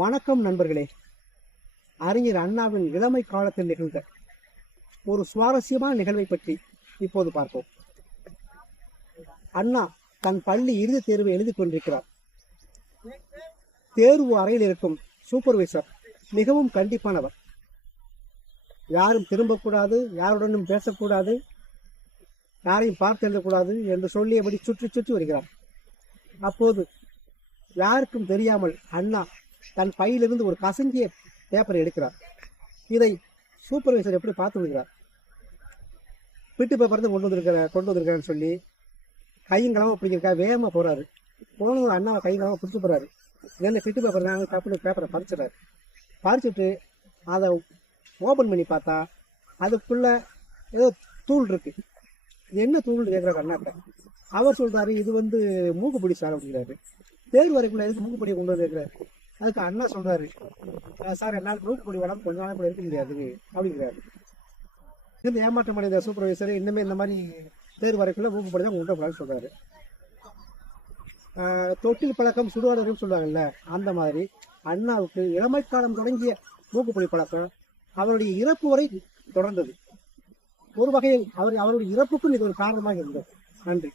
வணக்கம் நண்பர்களே. அறிஞர் அண்ணாவின் இளமை காலத்தில் நிகழ்ந்த ஒரு சுவாரஸ்யமான நிகழ்வை பற்றி இப்போது பார்ப்போம். அண்ணா தன் பள்ளி இறுதித் தேர்வை எழுதி கொண்டிருக்கிறார். தேர்வு அறையில் இருக்கும் சூப்பர்வைசர் மிகவும் கண்டிப்பானவர். யாரும் திரும்பக்கூடாது, யாருடனும் பேசக்கூடாது, யாரையும் பார்த்து எழுதக்கூடாது என்று சொல்லியபடி சுற்றி சுற்றி வருகிறார். அப்போது யாருக்கும் தெரியாமல் அண்ணா தன் பையிலிருந்து ஒரு கசங்கிய பேப்பரை எடுக்கிறார். இதை சூப்பர்வைசர் எப்படி பார்த்து விடுகிறார். பிட்டு பேப்பர் தான் கொண்டு வந்திருக்கிறேன்னு சொல்லி கையங்களாம பிடிக்கிறக்கா வேகமாக போறாரு. போனவர் அண்ணாவை கையங்களாம பிடிச்சி போறாரு. என்ன பிட்டு பேப்பர் தான் தப்பு பேப்பரை பறிச்சிடறாரு. பறிச்சுட்டு அதை ஓப்பன் பண்ணி பார்த்தா அதுக்குள்ள ஏதோ தூள் இருக்கு. என்ன தூள் கேட்குறாரு அண்ணாட்ட. அவர் சொல்றாரு, இது மூக்குப்பொடி சார் அப்படிங்கிறாரு. தேர்வு வரைக்குள்ள எதுக்கு மூக்குப்பொடியை கொண்டு வந்துருக்கிறாரு. அதுக்கு அண்ணா சொல்றாரு, சார் என்னால் மூக்குப்பொடி உடம்பு கொஞ்ச நாள் கூட இருக்க முடியாது அப்படிங்கிறாரு. இந்த ஏமாற்றம் அடைந்த சூப்பர்வைசர் இன்னுமே இந்த மாதிரி தேர்வு வரைக்குள்ள மூக்குப்பொடி தான் கொண்டு வரக்கூடாதுன்னு சொல்றாரு. தொட்டில் பழக்கம் சுடுவாடுன்னு சொல்லுவாங்கல்ல, அந்த மாதிரி அண்ணாவுக்கு இளமை காலம் தொடங்கிய மூக்குப்பொடி பழக்கம் அவருடைய இறப்பு வரை தொடர்ந்தது. ஒரு வகையில் அவருடைய இறப்புக்கும் இது ஒரு காரணமாக இருந்தது. நன்றி.